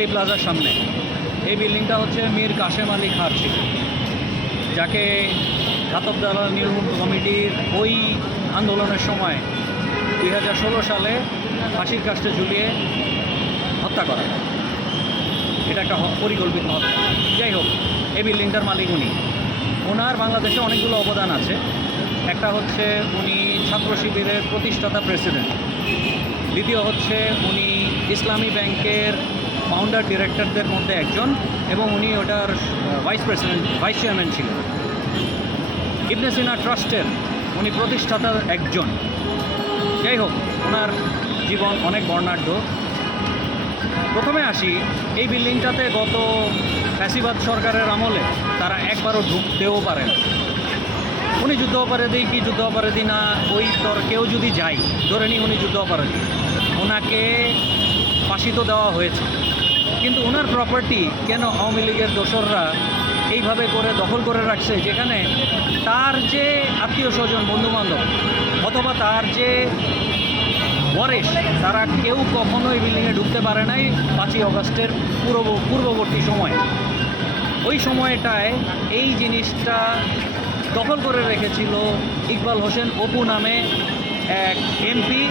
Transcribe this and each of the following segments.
Cherry প্লাজার সামনে। এই বিল্ডিংটা হচ্ছে মীর কাশেম আলী খাঁর ছিল, যাকে ঘাতক দালাল নির্মূল কমিটির ওই আন্দোলনের সময় 2016 সালে ফাঁসির কাস্টে ঝুলিয়ে হত্যা করা হয়। এটা একটা পরিকল্পিত হত্যা। যাই হোক, এই বিল্ডিংটার মালিক উনি। ওনার বাংলাদেশে অনেকগুলো অবদান আছে। একটা হচ্ছে উনি ছাত্র শিবিরের প্রতিষ্ঠাতা প্রেসিডেন্ট, দ্বিতীয় হচ্ছে উনি ইসলামী ব্যাংকের ফাউন্ডার ডিরেক্টরদের মধ্যে একজন, এবং উনি ওটার ভাইস চেয়ারম্যান ছিলেন। ইবনে সিনা ট্রাস্টের উনি প্রতিষ্ঠাতার একজন। যাই হোক, ওনার জীবন অনেক বর্ণাঢ্য। প্রথমে আসি, এই বিল্ডিংটাতে গত ফ্যাসিবাদ সরকারের আমলে তারা একবারও ঢুকতেও পারে না। উনি যুদ্ধ অপরাধী কি যুদ্ধ অপরাধী না, ওই তর্কেও যদি যাই, ধরে নিই উনি যুদ্ধ অপরাধী, ওনাকে ফাঁসি তো দেওয়া হয়েছে, কিন্তু ওনার প্রপার্টি কেন আওয়ামী লীগের দোসররা এইভাবে করে দখল করে রাখছে, যেখানে তার যে আত্মীয় স্বজন বন্ধুবান্ধব অথবা তার যে ওয়ারিশ, তারা কেউ কখনো এই বিল্ডিংয়ে ঢুকতে পারে নাই 5ই অগস্টের পূর্ববর্তী সময়। ওই সময়টায় এই জিনিসটা দখল করে রেখেছিল ইকবাল হোসেন অপু নামে এক এমপি,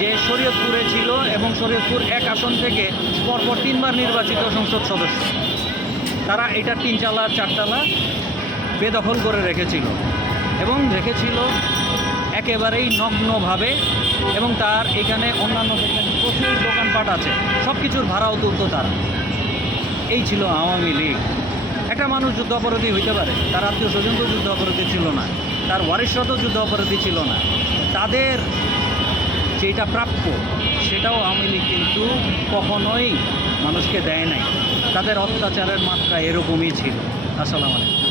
যে শরীয়তপুরে ছিল এবং শরীয়তপুর 1 আসন থেকে পরপর 3বার নির্বাচিত সংসদ সদস্য। তারা এটা 3 চালা 4 তালা বেদখল করে রেখেছিল এবং রেখেছিল একেবারেই নগ্নভাবে, এবং তার এখানে অন্যান্য প্রচুর দোকানপাট আছে, সব কিছুর ভাড়াও তুলতো তারা। এই ছিল আওয়ামী লীগ। একটা মানুষ যুদ্ধ অপরাধী হইতে পারে, তার আত্মীয় স্বজন তো যুদ্ধ অপরাধী ছিল না, তার ওয়ারিশরা তো যুদ্ধ অপরাধী ছিল না, তাদের যেটা প্রাপ্য সেটাও আওয়ামী লীগ কিন্তু কখনোই মানুষকে দেয় নাই। তাদের অত্যাচারের মাত্রা এরকমই ছিল। আসসালামু আলাইকুম।